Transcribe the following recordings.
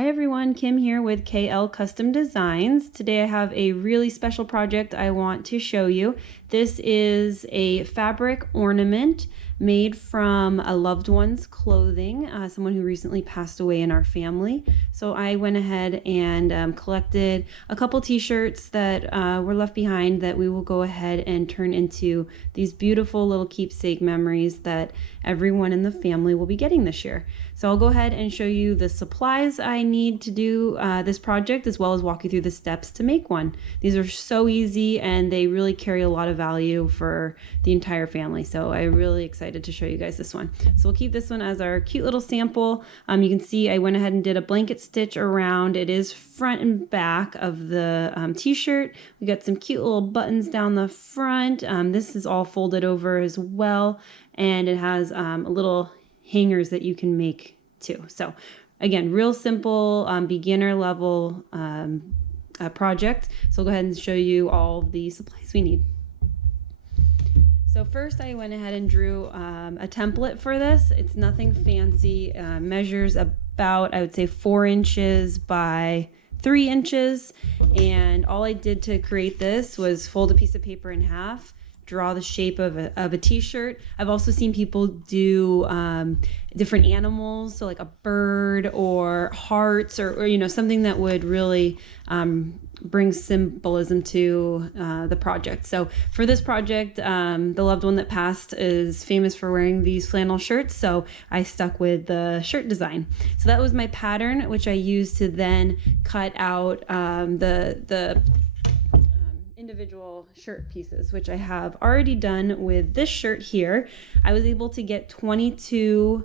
Hi everyone, Kim here with KL Custom Designs. Today I have a really special project I want to show you. This is a fabric ornament made from a loved one's clothing, someone who recently passed away in our family. So I went ahead and collected a couple t-shirts that were left behind that we will go ahead and turn into these beautiful little keepsake memories that everyone in the family will be getting this year. So I'll go ahead and show you the supplies I need to do this project, as well as walk you through the steps to make one. These are so easy and they really carry a lot of value for the entire family. So I'm really excited to show you guys this one. So we'll keep this one as our cute little sample. You can see I went ahead and did a blanket stitch around. It is front and back of the t-shirt. We got some cute little buttons down the front. This is all folded over as well. And it has little hangers that you can make too. So again, real simple, beginner level project. So I'll go ahead and show you all the supplies we need. So first I went ahead and drew a template for this. It's nothing fancy, measures about, I would say, 4 inches by 3 inches. And all I did to create this was fold a piece of paper in half, draw the shape of a t-shirt. I've also seen people do different animals, so like a bird or hearts or you know, something that would really bring symbolism to the project. So for this project, the loved one that passed is famous for wearing these flannel shirts, so I stuck with the shirt design. So that was my pattern, which I used to then cut out the individual shirt pieces, which I have already done with this shirt here. I was able to get 22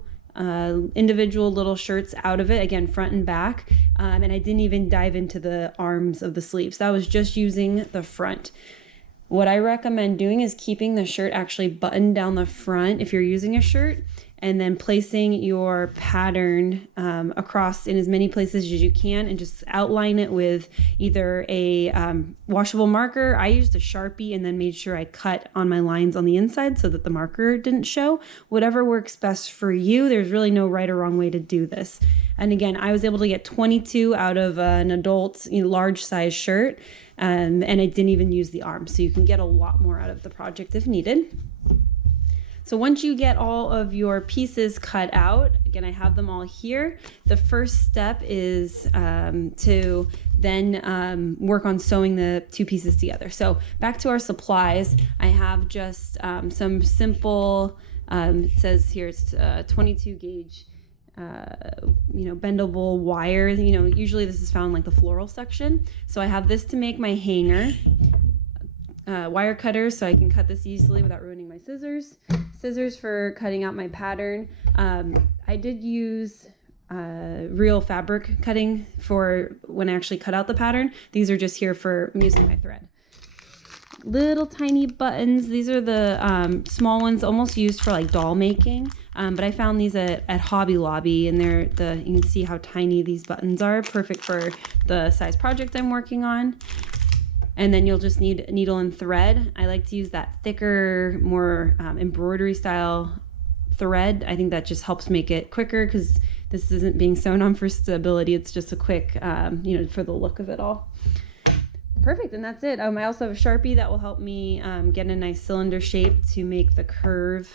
individual little shirts out of it, again, front and back, and I didn't even dive into the arms of the sleeves. That was just using the front. What I recommend doing is keeping the shirt actually buttoned down the front if you're using a shirt, and then placing your pattern across in as many places as you can, and just outline it with either a washable marker. I used a Sharpie and then made sure I cut on my lines on the inside so that the marker didn't show. Whatever works best for you. There's really no right or wrong way to do this. And again, I was able to get 22 out of an adult, large size shirt, and I didn't even use the arm. So you can get a lot more out of the project if needed. So once you get all of your pieces cut out, again, I have them all here. The first step is to then work on sewing the 2 pieces together. So back to our supplies, I have just some simple, it says here it's 22 gauge, bendable wire. Usually this is found in like the floral section. So I have this to make my hanger. Wire cutters so I can cut this easily without ruining my scissors. Scissors for cutting out my pattern. I did use real fabric cutting for when I actually cut out the pattern. These are just here for using my thread. Little tiny buttons. These are the small ones, almost used for like doll making. But I found these at Hobby Lobby, and you can see how tiny these buttons are. Perfect for the size project I'm working on. And then you'll just need needle and thread. I like to use that thicker, more embroidery style thread. I think that just helps make it quicker because this isn't being sewn on for stability. It's just a quick, for the look of it all. Perfect, and that's it. I also have a Sharpie that will help me get a nice cylinder shape to make the curve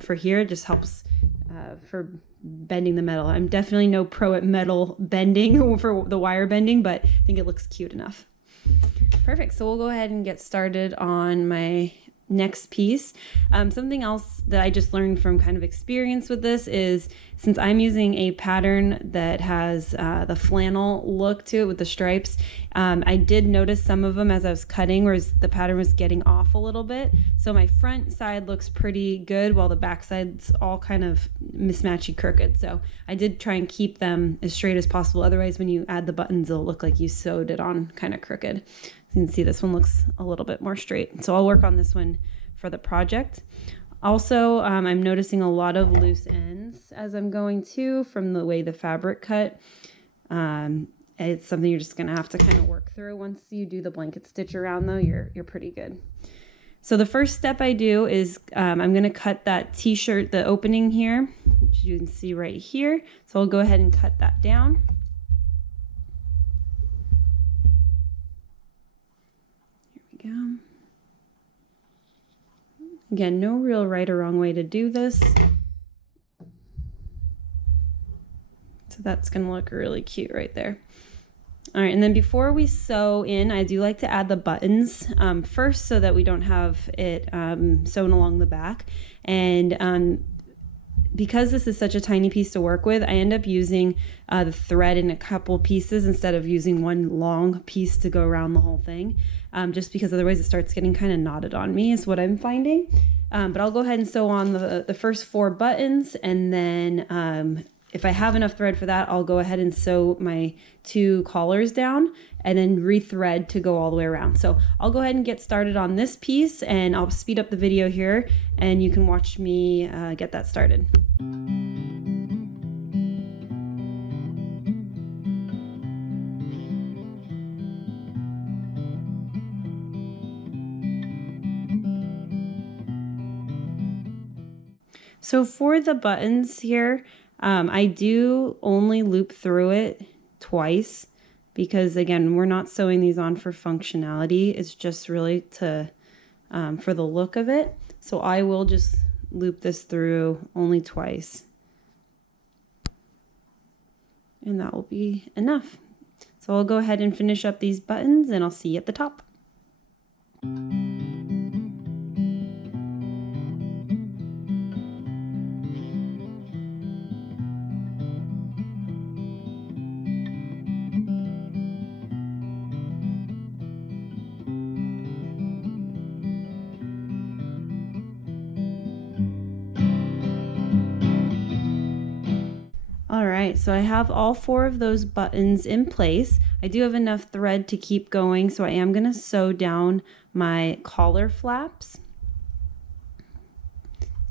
for here. It just helps for bending the metal. I'm definitely no pro at metal bending for the wire bending, but I think it looks cute enough. Perfect. So we'll go ahead and get started on my next piece. Something else that I just learned from kind of experience with this is, since I'm using a pattern that has the flannel look to it with the stripes, I did notice some of them as I was cutting where the pattern was getting off a little bit. So my front side looks pretty good while the back side's all kind of mismatchy crooked. So I did try and keep them as straight as possible. Otherwise, when you add the buttons, it'll look like you sewed it on kind of crooked. You can see this one looks a little bit more straight. So I'll work on this one for the project. Also, I'm noticing a lot of loose ends as I'm going too from the way the fabric cut. It's something you're just gonna have to kind of work through. Once you do the blanket stitch around though, you're pretty good. So the first step I do is I'm gonna cut that t-shirt, the opening here, which you can see right here. So I'll go ahead and cut that down. go. Again, no real right or wrong way to do this. So that's going to look really cute right there. All right, and then before we sew in, I do like to add the buttons first so that we don't have it sewn along the back. And because this is such a tiny piece to work with, I end up using the thread in a couple pieces instead of using one long piece to go around the whole thing, just because otherwise it starts getting kind of knotted on me is what I'm finding. But I'll go ahead and sew on the first 4 buttons, and then if I have enough thread for that, I'll go ahead and sew my 2 collars down and then rethread to go all the way around. So I'll go ahead and get started on this piece, and I'll speed up the video here and you can watch me get that started. So for the buttons here, I do only loop through it twice because, again, we're not sewing these on for functionality. It's just really to for the look of it. So I will just loop this through only twice. And that will be enough. So I'll go ahead and finish up these buttons, and I'll see you at the top. All right, so I have all 4 of those buttons in place. I do have enough thread to keep going, so I am going to sew down my collar flaps.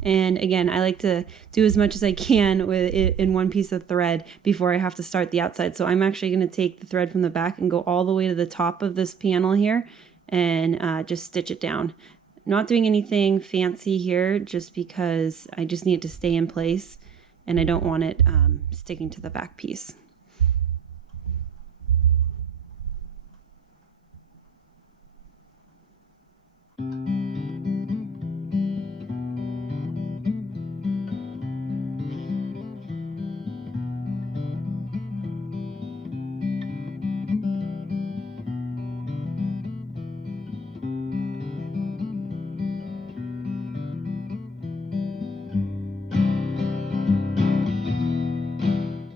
And again, I like to do as much as I can with it in one piece of thread before I have to start the outside. So I'm actually going to take the thread from the back and go all the way to the top of this panel here and just stitch it down. Not doing anything fancy here, just because I just need it to stay in place and I don't want it sticking to the back piece.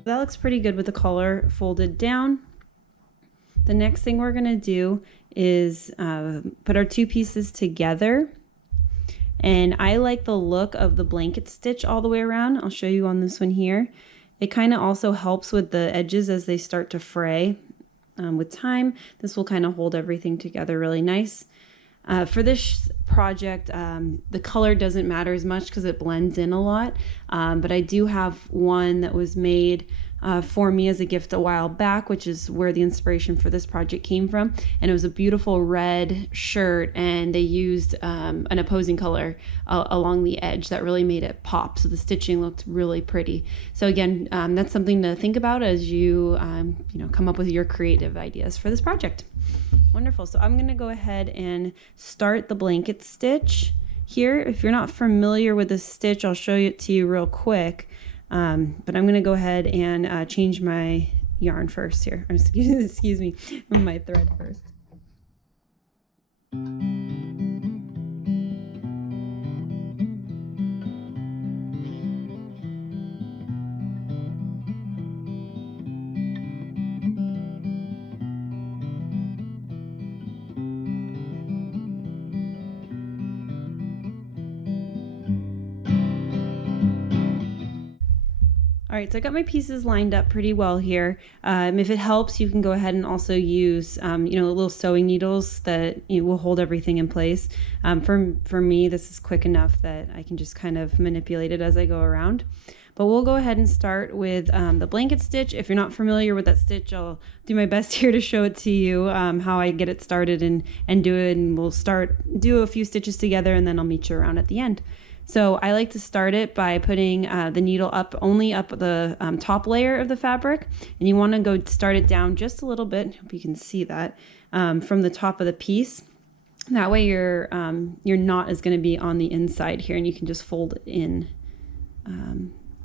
That looks pretty good with the collar folded down. The next thing we're going to do is put our 2 pieces together. And I like the look of the blanket stitch all the way around. I'll show you on this one here. It kind of also helps with the edges as they start to fray with time. This will kind of hold everything together really nice. For this project, the color doesn't matter as much because it blends in a lot, but I do have one that was made for me as a gift a while back, which is where the inspiration for this project came from. And it was a beautiful red shirt, and they used an opposing color along the edge that really made it pop. So the stitching looked really pretty. So again, that's something to think about as you come up with your creative ideas for this project. Wonderful. So I'm going to go ahead and start the blanket stitch here. If you're not familiar with this stitch, I'll show it to you real quick. But I'm going to go ahead and change my yarn first here. Excuse me, my thread first. All right, so I got my pieces lined up pretty well here. If it helps, you can go ahead and also use, little sewing needles that will hold everything in place. For me, this is quick enough that I can just kind of manipulate it as I go around. But we'll go ahead and start with the blanket stitch. If you're not familiar with that stitch, I'll do my best here to show it to you, how I get it started and do it. And we'll do a few stitches together, and then I'll meet you around at the end. So I like to start it by putting the needle only up the top layer of the fabric, and you want to go start it down just a little bit. Hope you can see that from the top of the piece. That way your knot is going to be on the inside here, and you can just fold in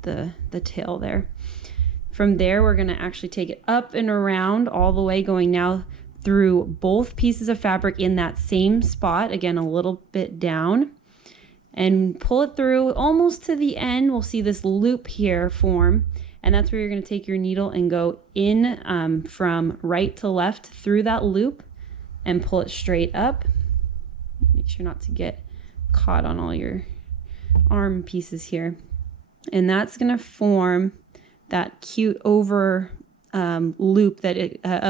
the tail there. From there, we're going to actually take it up and around all the way, going now through both pieces of fabric in that same spot, again a little bit down, and pull it through almost to the end. We'll see this loop here form, and that's where you're going to take your needle and go in from right to left through that loop and pull it straight up. Make sure not to get caught on all your arm pieces here. And that's going to form that cute over loop that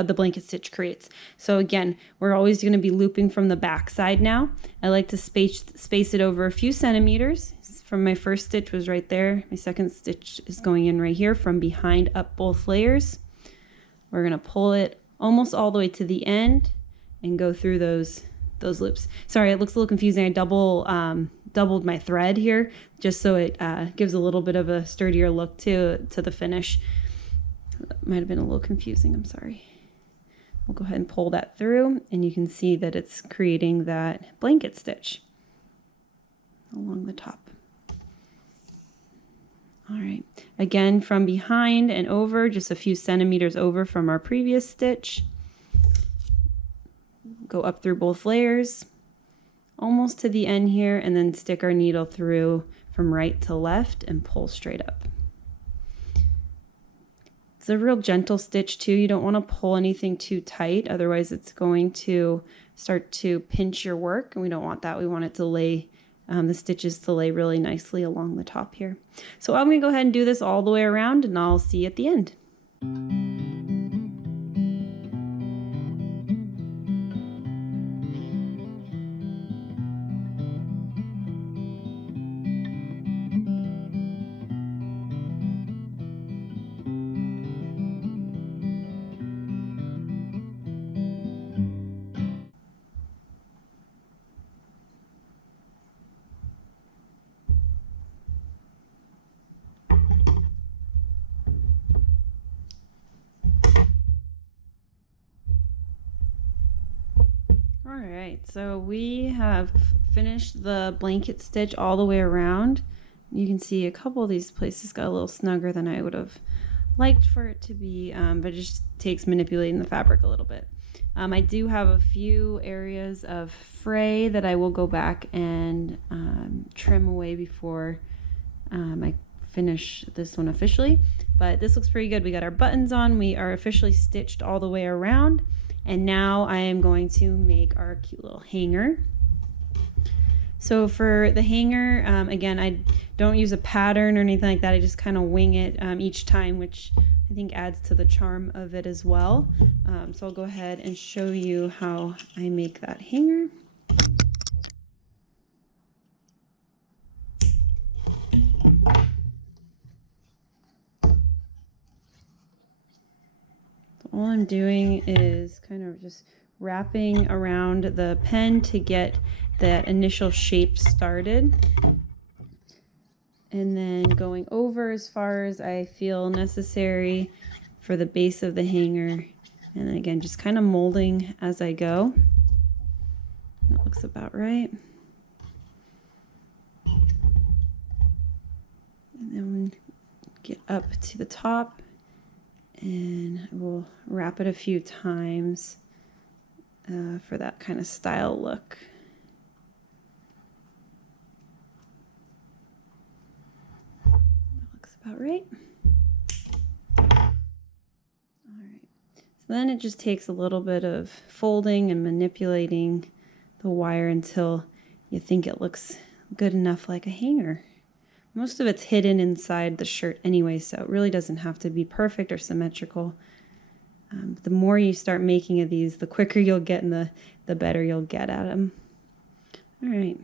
the blanket stitch creates. So again, we're always going to be looping from the back side now. I like to space it over a few centimeters. From my first stitch was right there. My second stitch is going in right here from behind up both layers. We're going to pull it almost all the way to the end and go through those loops. Sorry, it looks a little confusing. I doubled my thread here just so it gives a little bit of a sturdier look to the finish. That might have been a little confusing, I'm sorry. We'll go ahead and pull that through, and you can see that it's creating that blanket stitch along the top. All right, again from behind and over, just a few centimeters over from our previous stitch. Go up through both layers, almost to the end here, and then stick our needle through from right to left and pull straight up. It's a real gentle stitch too. You don't want to pull anything too tight, otherwise it's going to start to pinch your work, and we don't want that. We want it to lay, the stitches to lay really nicely along the top here. So I'm going to go ahead and do this all the way around, and I'll see you at the end. All right, so we have finished the blanket stitch all the way around. You can see a couple of these places got a little snugger than I would have liked for it to be, but it just takes manipulating the fabric a little bit. I do have a few areas of fray that I will go back and trim away before I finish this one officially, but this looks pretty good. We got our buttons on, we are officially stitched all the way around. And now I am going to make our cute little hanger. So for the hanger, again, I don't use a pattern or anything like that. I just kind of wing it each time, which I think adds to the charm of it as well. So I'll go ahead and show you how I make that hanger. All I'm doing is kind of just wrapping around the pen to get that initial shape started, and then going over as far as I feel necessary for the base of the hanger, and then again just kind of molding as I go. That looks about right. And then get up to the top, and we'll wrap it a few times for that kind of style look. That looks about right. All right. So then it just takes a little bit of folding and manipulating the wire until you think it looks good enough like a hanger. Most of it's hidden inside the shirt anyway, so it really doesn't have to be perfect or symmetrical. The more you start making of these, the quicker you'll get and the better you'll get at them. All right,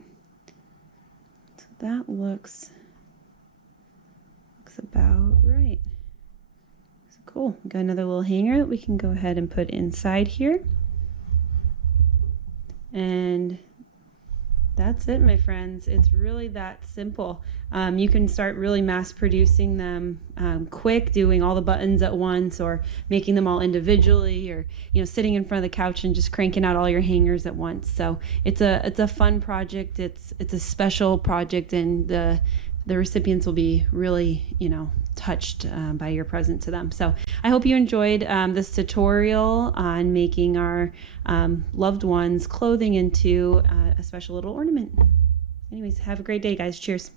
so that looks about right. So cool, we got another little hanger that we can go ahead and put inside here. And That's it, my friends. It's really that simple. You can start really mass producing them quick, doing all the buttons at once, or making them all individually, or sitting in front of the couch and just cranking out all your hangers at once. So it's a fun project. It's a special project, and the recipients will be really touched by your present to them. So I hope you enjoyed this tutorial on making our loved ones clothing into a special little ornament. Anyways, have a great day, guys. Cheers.